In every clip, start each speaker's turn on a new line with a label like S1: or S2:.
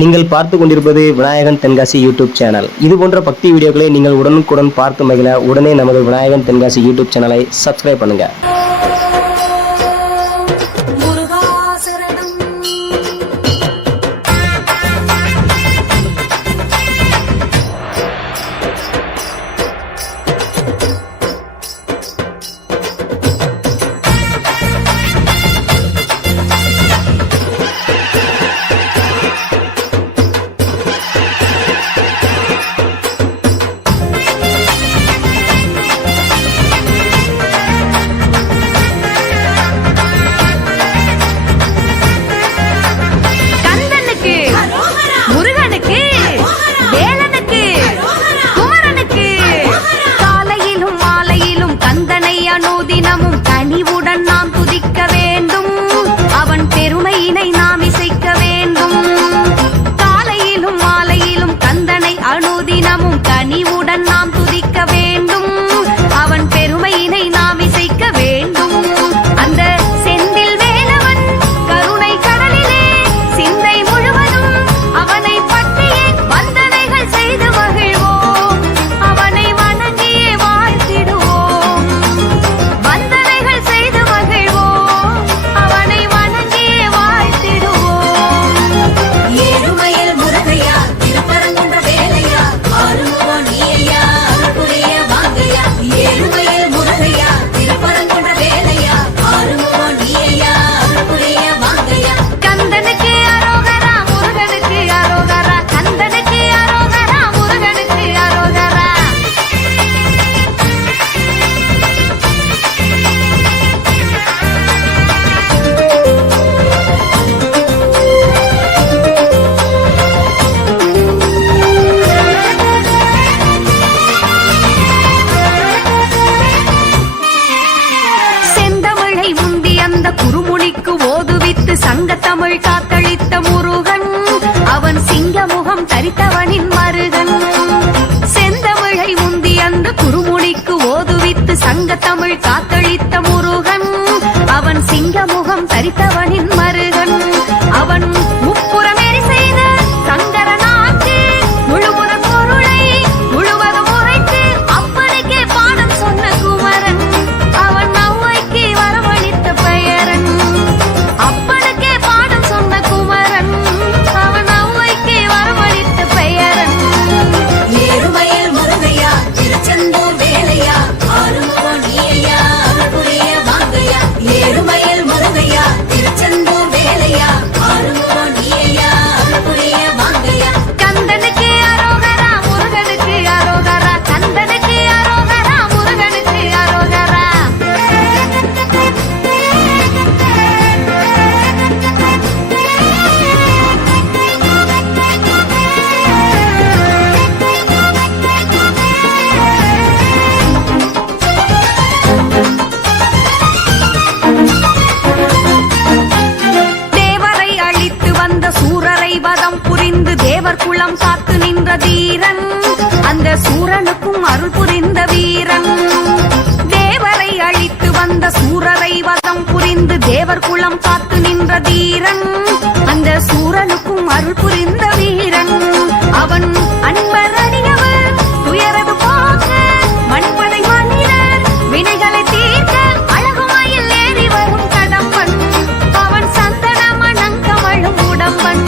S1: நீங்கள் பார்த்து கொண்டிருப்பது விநாயகன் தென்காசி யூடியூப் சேனல். இது போன்ற பக்தி வீடியோக்களை நீங்கள் உடனுக்குடன் பார்த்து மகிழ உடனே நமது விநாயகன் தென்காசி யூடியூப் சேனலை சப்ஸ்கிரைப்
S2: பண்ணுங்கள் சிங்கமுகம் மருகன். செந்தமிழை முந்தி அந்த குறுமுனிக்கு ஓதுவித்து சங்கத்தமிழ் காத்தளித்த முருகன். அவன் சிங்கமுகம் தரித்தவனின் குளம் சாத்து நின்ற தீரன் அந்த சூரனுக்கும் அருள் புரிந்த வீரன். தேவரை அழித்து வந்த சூரரை வதம் புரிந்து தேவர் குளம் காத்து நின்ற தீரன் அந்த சூரனுக்கும் அருள் புரிந்த வீரன். அவன் அன்பர் அடியவர் துயரது போக்க மண்படை வினைகளை தீர்க்க ஏறி வரும் கடம்பன். அவன் சந்தன மணங்கமழும் உடம்பன்.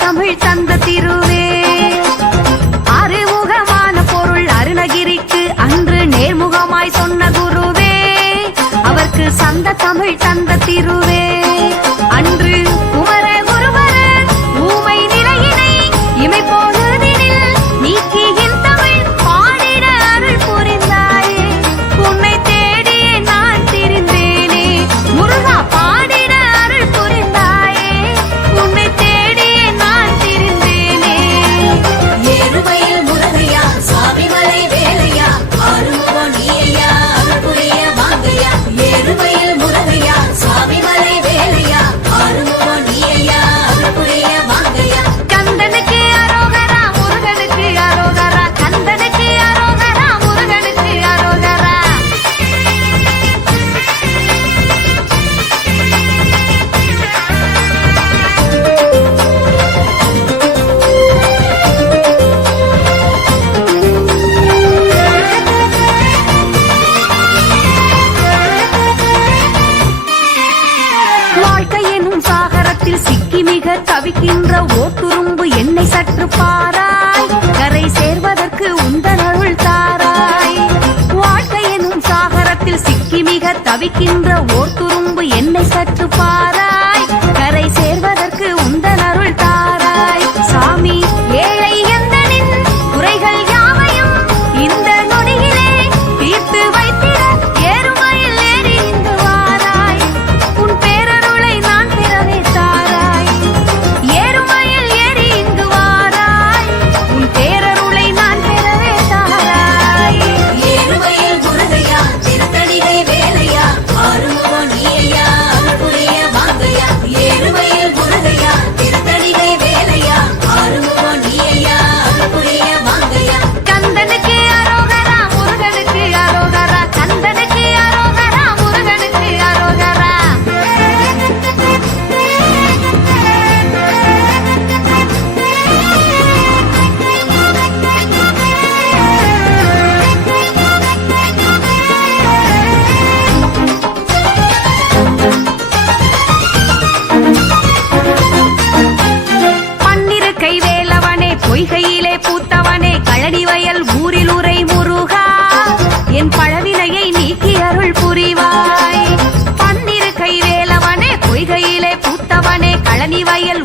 S2: தமிழ் தந்த திருவே. அறிமுகமான பொருள் அருணகிரிக்கு அன்று நேர்முகமாய் சொன்ன குருவே. அவருக்கு சந்த தமிழ் தந்த திருவே. சற்று பார ஊரில் உரை முருகா என் பழவினையை நீக்கி அருள் புரிவாய். பன்னிரு கைவேலவனே பொய்கையிலே பூத்தவனே கழனி வயல்